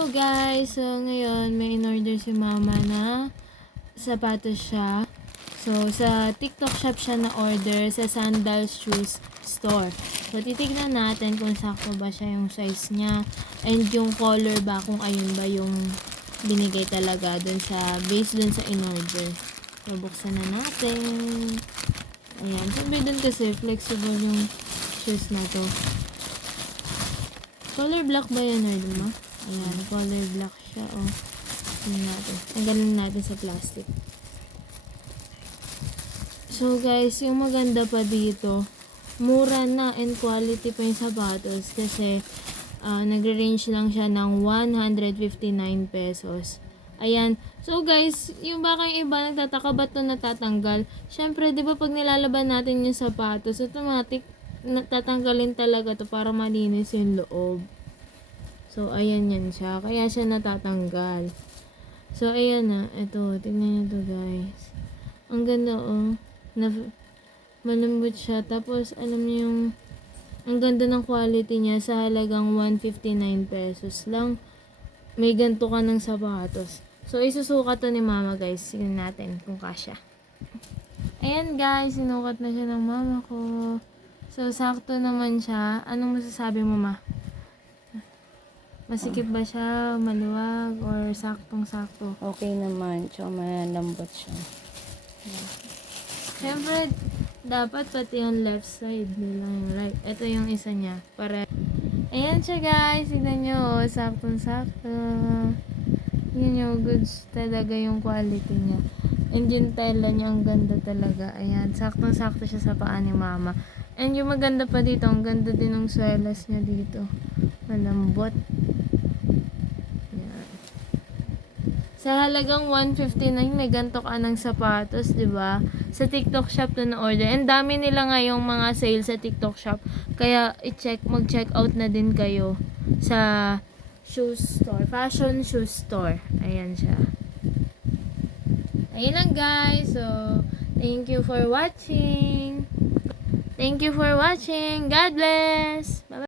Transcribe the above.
Hello guys! So ngayon may in-order si mama na sapatos siya. So sa TikTok shop siya na order sa Sandals Shoes Store. So titignan natin kung sakto ba siya yung size niya and yung color ba, kung ayun ba yung binigay talaga dun sa based dun sa in-order. So buksan na natin. Ayan. Sabi dun kasi flexible yung shoes na to. Color black ba yan, order mo? Ayan, color black siya, oh. Tingnan natin. Tanggalin natin sa plastic. So, guys, yung maganda pa dito, mura na and quality pa yung sapatos kasi nagre-range lang siya ng 159 pesos. Ayan. So, guys, yung baka yung iba nagtataka ba't ito natatanggal? Siyempre, di ba pag nilalaban natin yung sapatos, automatic tatanggalin talaga to para malinis yung loob. So, ayan yan siya. Kaya siya natatanggal. So, ayan na. Ito, tingnan nyo to guys. Ang ganda, oh. Malambot siya. Tapos, alam niyo yung ang ganda ng quality niya sa halagang 159 pesos lang. May ganito ka ng sapatos. So, isusukat to ni mama guys. Tingnan natin kung kasya. Ayan guys, sinukat na siya ng mama ko. So, sakto naman siya. Anong masasabi mo, ma? Masikip ba siya, maluwag, or saktong-sakto? Okay naman, tsaka malambot siya. Siyempre, dapat pati yung left side, di lang yung right. Ito yung isa niya. Para... Ayan siya guys, tignan nyo, saktong-sakto. Yun yung goods talaga yung quality niya. And yung tela niya, ang ganda talaga. Ayan, saktong-sakto siya sa paa ni mama. And yung maganda pa dito, ang ganda din ng swelas niya dito. Malambot. Ayan. Sa halagang 159, may ganito ka ng sapatos, di ba? Sa TikTok shop na na-order. And dami nila ngayong mga sale sa TikTok shop. Kaya mag-check out na din kayo sa shoe store, fashion shoe store. Ayan siya. Ayun lang guys. So, thank you for watching. Thank you for watching. God bless. Bye-bye.